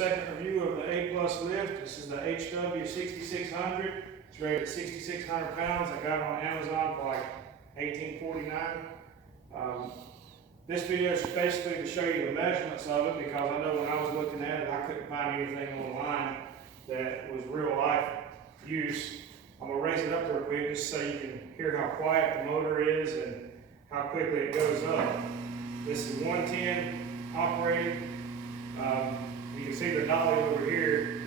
second review of the Aplus lift. This is the HW6600. It's rated 6,600 pounds. I got it on Amazon for like $18.49. This video is basically to show you the measurements of it, because I know when I was looking at it, I couldn't find anything online that was real life use. I'm going to raise it up real quick just so you can hear how quiet the motor is and how quickly it goes up. This is 110 operated. You can see the dolly over here.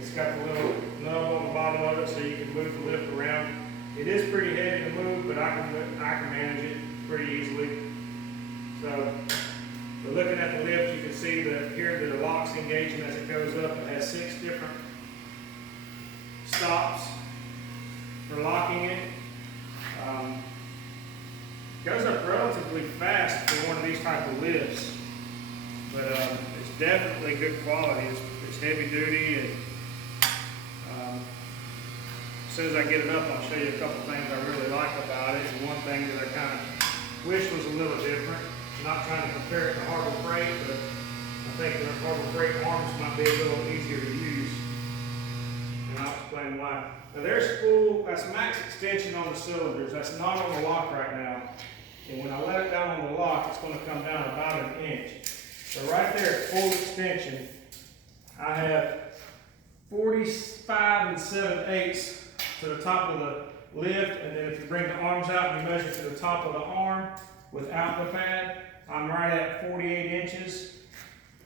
It's got the little nub on the bottom of it so you can move the lift around. It is pretty heavy to move, but I can manage it pretty easily. So looking at the lift, you can see that here the lock's engaging as it goes up. It has 6 different stops for locking it. Goes up relatively fast for one of these type of lifts, but it's definitely good quality. It's heavy duty, and as soon as I get it up, I'll show you a couple things I really like about it. And one thing that I kind of wish was a little different. I'm not trying to compare it to Harbor Freight, but I think the Harbor Freight arms might be a little easier to use, and I'll explain why. Now there's that's max extension on the cylinders. That's not on the lock right now. And when I let it down on the lock, it's going to come down about 1 inch. So right there at full extension, I have 45 7/8 to the top of the lift. And then if you bring the arms out and you measure to the top of the arm without the pad, I'm right at 48 inches.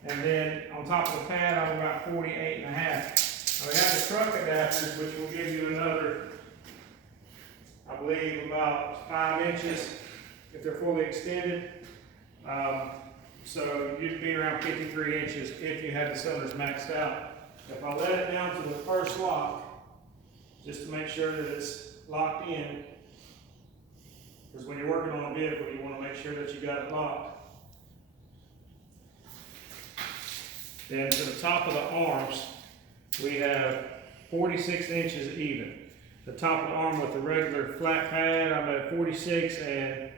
And then on top of the pad, I'm about 48 and a half. Now we have the truck adapters, which will give you another, I believe, about 5 inches if they're fully extended. So you'd be around 53 inches if you had the cylinders maxed out. If I let it down to the first lock, just to make sure that it's locked in, because when you're working on a vehicle, you want to make sure that you got it locked. Then to the top of the arms, we have 46 inches even. The top of the arm with the regular flat pad, I'm at 46 and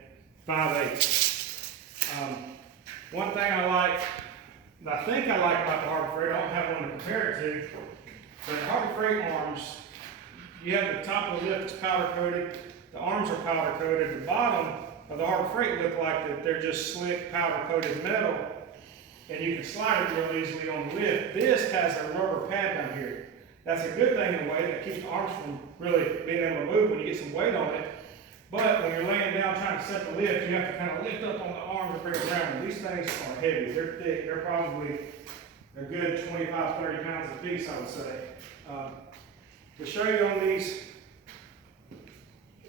5/8. One thing I think I like about the Harbor Freight, I don't have one to compare it to, but the Harbor Freight arms, you have the top of the lift that's powder coated, the arms are powder coated, the bottom of the Harbor Freight look like that they're just slick powder coated metal, and you can slide it real easily on the lift. This has a rubber pad down here. That's a good thing in a way, that keeps the arms from really being able to move when you get some weight on it. But when you're laying down trying to set the lift, you have to kind of lift up on the arms and bring it around. And these things are heavy. They're thick. They're probably a good 25, 30 pounds a piece, I would say. To show you on these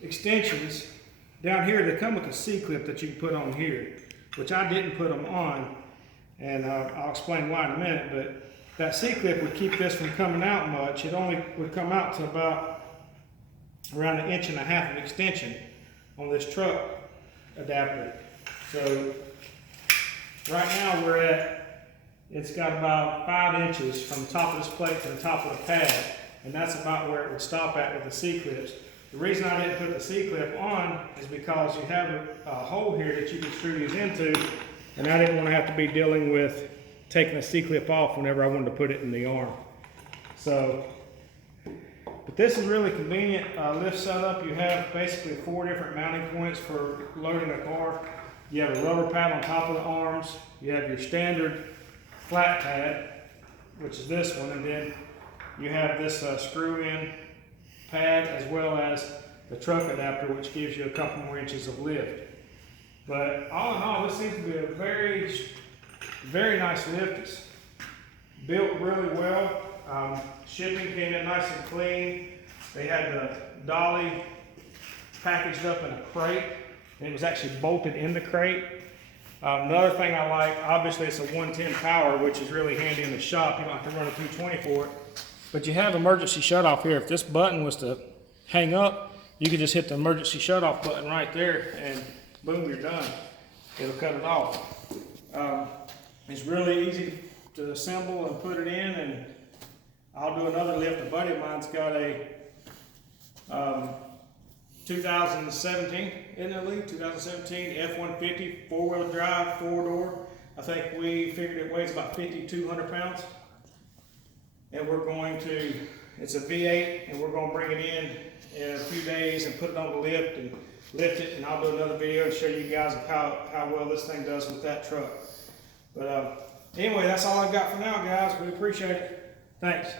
extensions, down here they come with a C-clip that you can put on here, which I didn't put them on, and I'll explain why in a minute. But that C-clip would keep this from coming out much. It only would come out to about around 1.5 inches of extension on this truck adapter. So right now it's got about 5 inches from the top of this plate to the top of the pad, and that's about where it would stop at with the C-clips. The reason I didn't put the C-clip on is because you have a hole here that you can screw these into, and I didn't want to have to be dealing with taking the C-clip off whenever I wanted to put it in the arm. But this is really convenient lift setup. You have basically 4 different mounting points for loading the car. You have a rubber pad on top of the arms. You have your standard flat pad, which is this one, and then you have this screw-in pad, as well as the truck adapter, which gives you a couple more inches of lift. But all in all, this seems to be a very, very nice lift. It's built really well. Shipping came in nice and clean. They had the dolly packaged up in a crate, and it was actually bolted in the crate. Another thing I like, obviously it's a 110 power, which is really handy in the shop. You don't have to run a 220 for it. But you have emergency shut off here. If this button was to hang up, you could just hit the emergency shut off button right there, and boom, you're done. It'll cut it off. It's really easy to assemble and put it in, and I'll do another lift. A buddy of mine's got a 2017, isn't it, Lee? 2017 F-150 4-wheel drive, 4-door. I think we figured it weighs about 5,200 pounds. And we're going to, it's a V8, and we're going to bring it in a few days and put it on the lift and lift it, and I'll do another video to show you guys how well this thing does with that truck. But anyway, that's all I've got for now, guys. We appreciate it. Thanks.